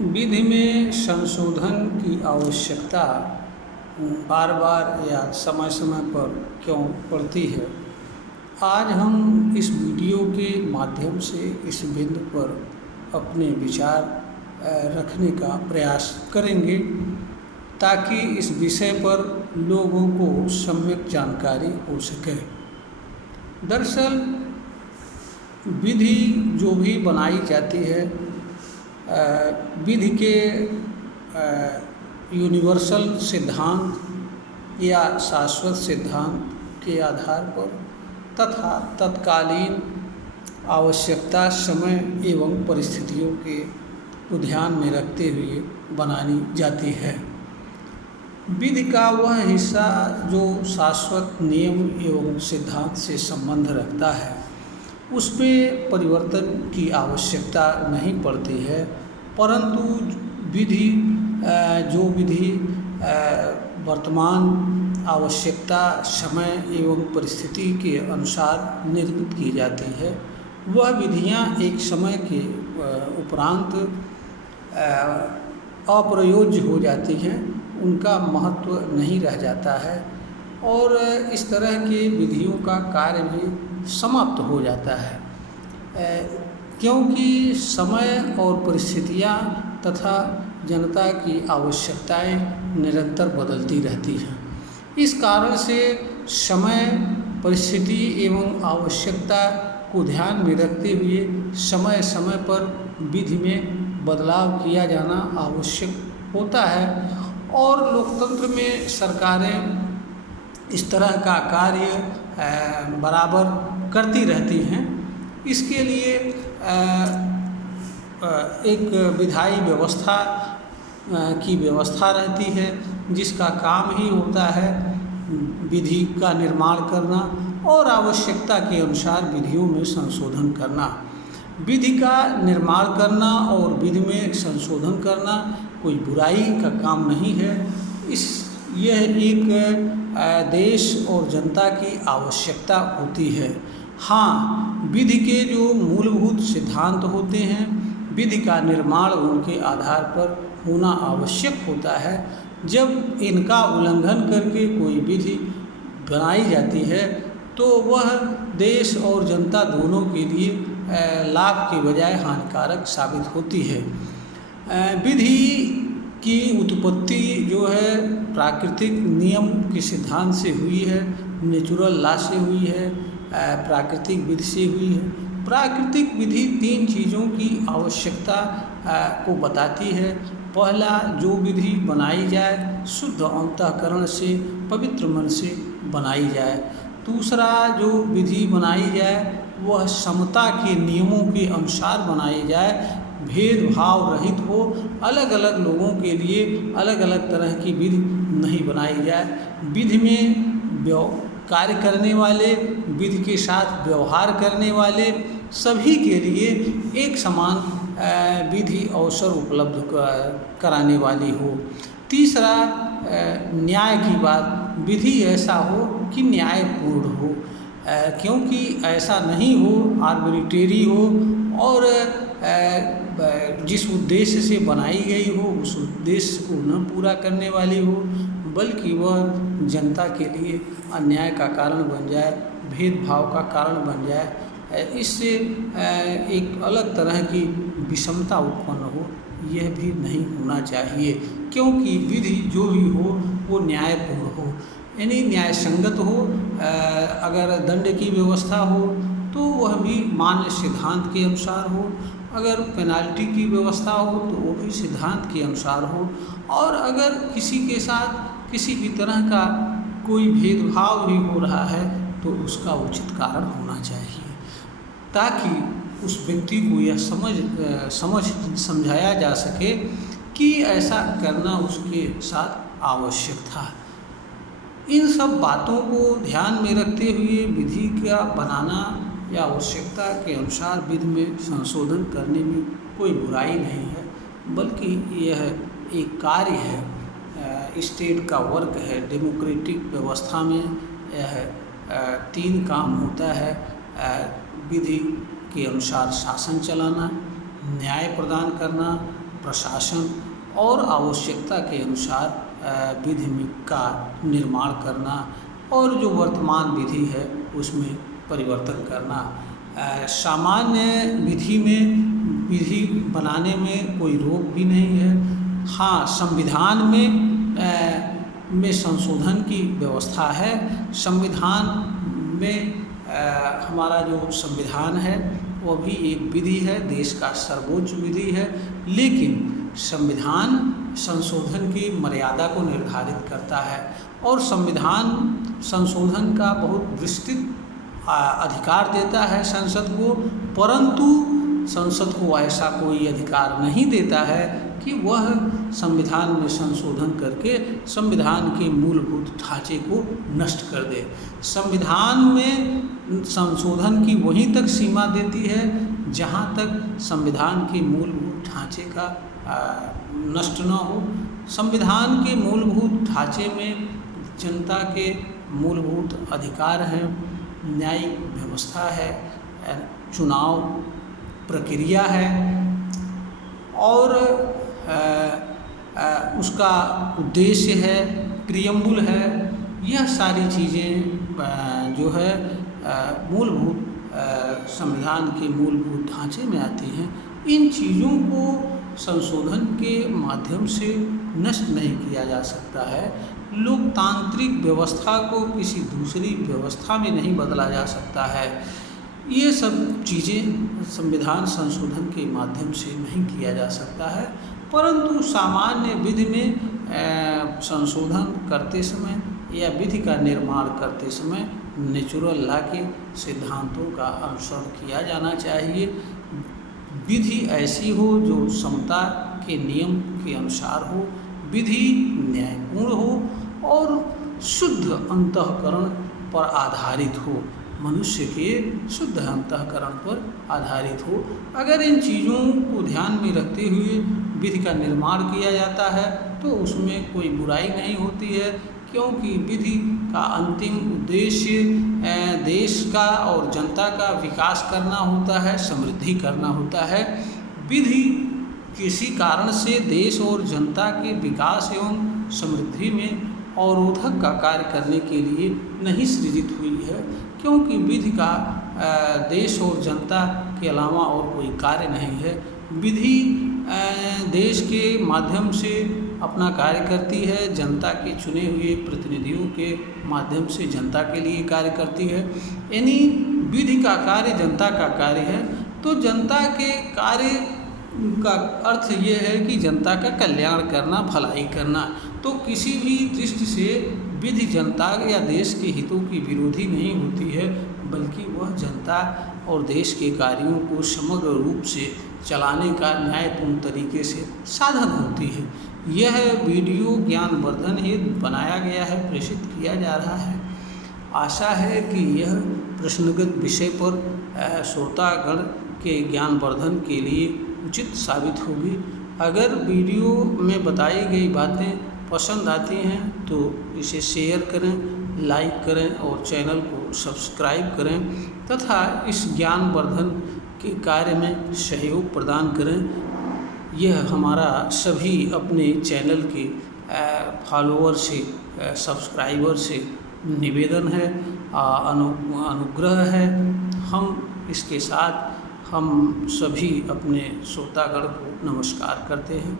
विधि में संशोधन की आवश्यकता बार बार या समय समय पर क्यों पड़ती है। आज हम इस वीडियो के माध्यम से इस बिंदु पर अपने विचार रखने का प्रयास करेंगे ताकि इस विषय पर लोगों को सम्यक जानकारी हो सके। दरअसल विधि जो भी बनाई जाती है विधि के यूनिवर्सल सिद्धांत या शाश्वत सिद्धांत के आधार पर तथा तत्कालीन आवश्यकता, समय एवं परिस्थितियों को ध्यान में रखते हुए बनानी जाती है। विधि का वह हिस्सा जो शाश्वत नियम एवं सिद्धांत से संबंध रखता है उसमें परिवर्तन की आवश्यकता नहीं पड़ती है, परंतु जो विधि वर्तमान आवश्यकता, समय एवं परिस्थिति के अनुसार निर्मित की जाती है, वह विधियां एक समय के उपरांत अप्रयोज्य हो जाती हैं, उनका महत्व नहीं रह जाता है और इस तरह की विधियों का कार्य भी समाप्त हो जाता है, क्योंकि समय और परिस्थितियां तथा जनता की आवश्यकताएं निरंतर बदलती रहती हैं। इस कारण से समय, परिस्थिति एवं आवश्यकता को ध्यान में रखते हुए समय समय पर विधि में बदलाव किया जाना आवश्यक होता है और लोकतंत्र में सरकारें इस तरह का कार्य बराबर करती रहती हैं। इसके लिए एक विधायी व्यवस्था की व्यवस्था रहती है जिसका काम ही होता है विधि का निर्माण करना और आवश्यकता के अनुसार विधियों में संशोधन करना। विधि का निर्माण करना और विधि में संशोधन करना कोई बुराई का काम नहीं है। यह एक देश और जनता की आवश्यकता होती है। हाँ, विधि के जो मूलभूत सिद्धांत होते हैं, विधि का निर्माण उनके आधार पर होना आवश्यक होता है। जब इनका उल्लंघन करके कोई विधि बनाई जाती है तो वह देश और जनता दोनों के लिए लाभ के बजाय हानिकारक साबित होती है। विधि की उत्पत्ति जो है प्राकृतिक नियम के सिद्धांत से हुई है, नेचुरल लॉ से हुई है, प्राकृतिक विधि से हुई है। प्राकृतिक विधि 3 चीज़ों की आवश्यकता को बताती है। पहला, जो विधि बनाई जाए शुद्ध अंतःकरण से, पवित्र मन से बनाई जाए। दूसरा, जो विधि बनाई जाए वह समता के नियमों के अनुसार बनाई जाए, भेदभाव रहित हो, अलग अलग लोगों के लिए अलग अलग तरह की विधि नहीं बनाई जाए। विधि में कार्य करने वाले, विधि के साथ व्यवहार करने वाले सभी के लिए एक समान विधि अवसर उपलब्ध कराने वाली हो। तीसरा, न्याय की बात, विधि ऐसा हो कि न्यायपूर्ण हो, क्योंकि ऐसा नहीं हो आर्बिट्रेरी हो और जिस उद्देश्य से बनाई गई हो उस उद्देश्य को न पूरा करने वाली हो, बल्कि वह जनता के लिए अन्याय का कारण बन जाए, भेदभाव का कारण बन जाए। इससे एक अलग तरह की विषमता उत्पन्न हो, यह भी नहीं होना चाहिए, क्योंकि विधि जो भी हो वो न्यायपूर्ण हो, यानी न्याय संगत हो। अगर दंड की व्यवस्था हो तो वह भी मान्य सिद्धांत के अनुसार हो, अगर पेनाल्टी की व्यवस्था हो तो वो भी सिद्धांत के अनुसार हो, और अगर किसी के साथ किसी भी तरह का कोई भेदभाव भी हो रहा है तो उसका उचित कारण होना चाहिए, ताकि उस व्यक्ति को यह समझाया जा सके कि ऐसा करना उसके साथ आवश्यक था। इन सब बातों को ध्यान में रखते हुए विधि का बनाना या आवश्यकता के अनुसार विधि में संशोधन करने में कोई बुराई नहीं है, बल्कि यह एक कार्य है, स्टेट का वर्क है। डेमोक्रेटिक व्यवस्था में यह 3 काम होता है: विधि के अनुसार शासन चलाना, न्याय प्रदान करना, प्रशासन और आवश्यकता के अनुसार विधि का निर्माण करना और जो वर्तमान विधि है उसमें परिवर्तन करना। सामान्य विधि में विधि बनाने में कोई रोक भी नहीं है। हाँ, संविधान में संशोधन की व्यवस्था है। संविधान में हमारा जो संविधान है वो भी एक विधि है, देश का सर्वोच्च विधि है, लेकिन संविधान संशोधन की मर्यादा को निर्धारित करता है और संविधान संशोधन का बहुत विस्तृत अधिकार देता है संसद को, परंतु संसद को ऐसा कोई अधिकार नहीं देता है कि वह संविधान में संशोधन करके संविधान के मूलभूत ढांचे को नष्ट कर दे। संविधान में संशोधन की वहीं तक सीमा देती है जहां तक संविधान के मूलभूत ढांचे का नष्ट न हो। संविधान के मूलभूत ढांचे में जनता के मूलभूत अधिकार हैं, न्यायिक व्यवस्था है, चुनाव प्रक्रिया है और उसका उद्देश्य है, प्रियम्बुल है। यह सारी चीज़ें जो है मूलभूत संविधान के मूलभूत ढांचे में आती हैं। इन चीज़ों को संशोधन के माध्यम से नष्ट नहीं किया जा सकता है। लोकतांत्रिक व्यवस्था को किसी दूसरी व्यवस्था में नहीं बदला जा सकता है। ये सब चीज़ें संविधान संशोधन के माध्यम से नहीं किया जा सकता है, परंतु सामान्य विधि में संशोधन करते समय या विधि का निर्माण करते समय नेचुरल लॉ के सिद्धांतों का अनुसरण किया जाना चाहिए। विधि ऐसी हो जो समता के नियम के अनुसार हो, विधि न्यायपूर्ण हो और शुद्ध अंतःकरण पर आधारित हो, मनुष्य के शुद्ध अंतःकरण पर आधारित हो। अगर इन चीज़ों को ध्यान में रखते हुए विधि का निर्माण किया जाता है तो उसमें कोई बुराई नहीं होती है, क्योंकि विधि का अंतिम उद्देश्य देश का और जनता का विकास करना होता है, समृद्धि करना होता है। विधि किसी कारण से देश और जनता के विकास एवं समृद्धि में अवरोधक का कार्य करने के लिए नहीं सृजित हुई है, क्योंकि विधि का देश और जनता के अलावा और कोई कार्य नहीं है। विधि देश के माध्यम से अपना कार्य करती है, जनता के चुने हुए प्रतिनिधियों के माध्यम से जनता के लिए कार्य करती है। यानी विधि का कार्य जनता का कार्य है, तो जनता के कार्य का अर्थ ये है कि जनता का कल्याण करना, भलाई करना। तो किसी भी दृष्टि से विधि जनता या देश के हितों की विरोधी नहीं होती है, बल्कि वह जनता और देश के कार्यों को समग्र रूप से चलाने का न्यायपूर्ण तरीके से साधन होती है। यह वीडियो ज्ञानवर्धन हेतु बनाया गया है, प्रेषित किया जा रहा है। आशा है कि यह प्रश्नगत विषय पर श्रोतागण के ज्ञानवर्धन के लिए उचित साबित होगी। अगर वीडियो में बताई गई बातें पसंद आती हैं तो इसे शेयर करें, लाइक करें और चैनल को सब्सक्राइब करें तथा इस ज्ञानवर्धन के कार्य में सहयोग प्रदान करें। यह हमारा सभी अपने चैनल के फॉलोअर से, सब्सक्राइबर से निवेदन है, अनुग्रह है। हम इसके साथ हम सभी अपने श्रोतागण को नमस्कार करते हैं।